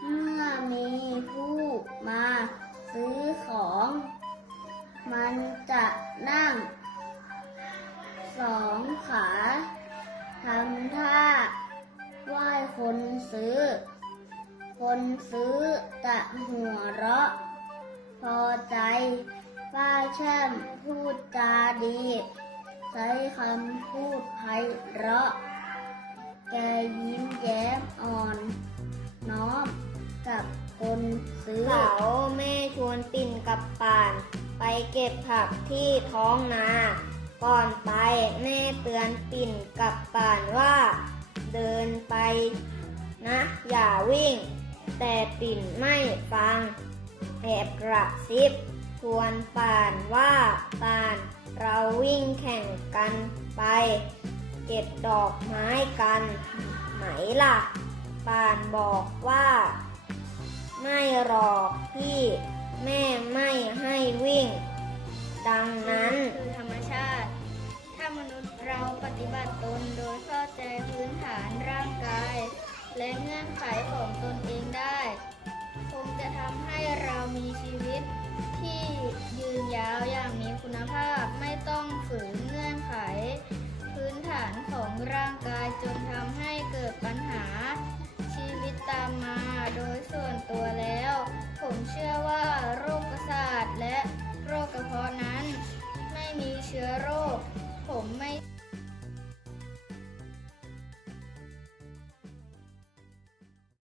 เมื่อมีผู้มาซื้อของ มันจะนั่ง สองขาทำท่าไหว้คนซื้อ คนซื้อจะหัวเราะ พอใจป้าแช่มพูดจาดี ใช้คำพูดไพเราะ แกยิ้มแย้มอ่อน สาแม่ชวนปิ่นกับป่าน ไปเก็บผักที่ท้องนา ก่อนไปแม่เตือนปิ่นกับป่านว่า เดินไปนะ อย่าวิ่ง แต่ปิ่นไม่ฟังแอบกระซิบชวนป่านว่าป่านเราวิ่งแข่งกันไป เก็บดอกไม้กัน ไหมล่ะ ป่านบอกว่า หรอกพี่แม่ไม่ให้วิ่ง ดังนั้นคือธรรมชาติ ถ้ามนุษย์เราปฏิบัติตนโดยเข้าใจพื้นฐานร่างกาย และเงื่อนไขของตนเองได้ คงจะทำให้เรา